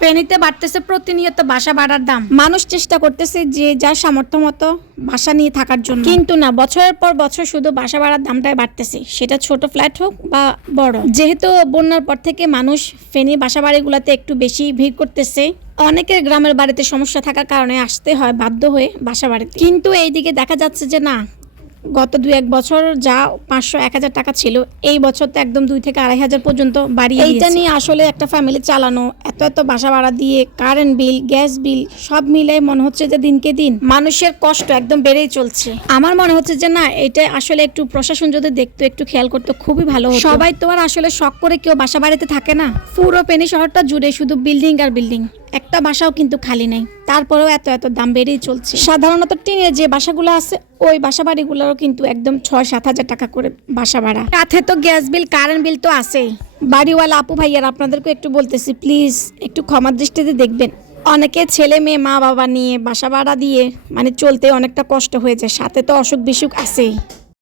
ফেনীতে বাড়তেছে প্রতিনিয়ত বাসা ভাড়ার দাম। মানুষ চেষ্টা করতেছে যে যার সামর্থ্য মতো বাসা নিয়ে থাকার জন্য, কিন্তু না, বছরের পর বছর শুধু বাসা ভাড়ার দামটাই বাড়তেছে, সেটা ছোট ফ্ল্যাট হোক বা বড়। যেহেতু বন্যার পর থেকে মানুষ ফেনী বাসা বাড়িগুলোতে একটু বেশি ভিড় করতেছে, অনেকের গ্রামের বাড়িতে সমস্যা থাকার কারণে আসতে হয় বাধ্য হয়ে বাসা বাড়িতে। কিন্তু এইদিকে দেখা যাচ্ছে যে না, গত 2-1 বছর যা 500-1000 টাকা ছিল, এই বছর তো একদম 2 থেকে 2500 পর্যন্ত বাড়িয়ে দিয়েছে। এইটা নিয়ে আসলে একটা ফ্যামিলি চালানো, এত বাসা ভাড়া দিয়ে কারেন্ট বিল, গ্যাস বিল সব মিলে মনে হচ্ছে যে দিনকে দিন মানুষের কষ্ট একদম বেড়েই চলছে। আমার মনে হচ্ছে যে না, এটা আসলে একটু প্রশাসন যদি দেখতো, একটু খেয়াল করতো, খুবই ভালো হতো। সবাই তো আর আসলে শখ করে কেউ বাসা বাড়িতে থাকে না। পুরো ফেনী শহরটা জুড়ে শুধু বিল্ডিং আর বিল্ডিং, একটা বাসাও কিন্তু খালি নেই। তারপরেও এত দাম বেড়েই চলছে। সাধারণত টিনের যে বাসাগুলো আছে, ওই বাসা বাড়িগুলোরও কিন্তু একদম 6-7 হাজার টাকা করে বাসা ভাড়া। সাথে তো গ্যাস বিল, কারেন্ট বিল তো আছেই। বাড়িওয়ালা আপু ভাইয়ার আপনাদেরকে একটু বলতেছি, প্লিজ একটু ক্ষমার দৃষ্টিতে দেখবেন। অনেকে ছেলে মেয়ে মা বাবা নিয়ে বাসা ভাড়া দিয়ে মানে চলতে অনেকটা কষ্ট হয়ে যায়, সাথে তো অসুখ বিসুখ আছেই।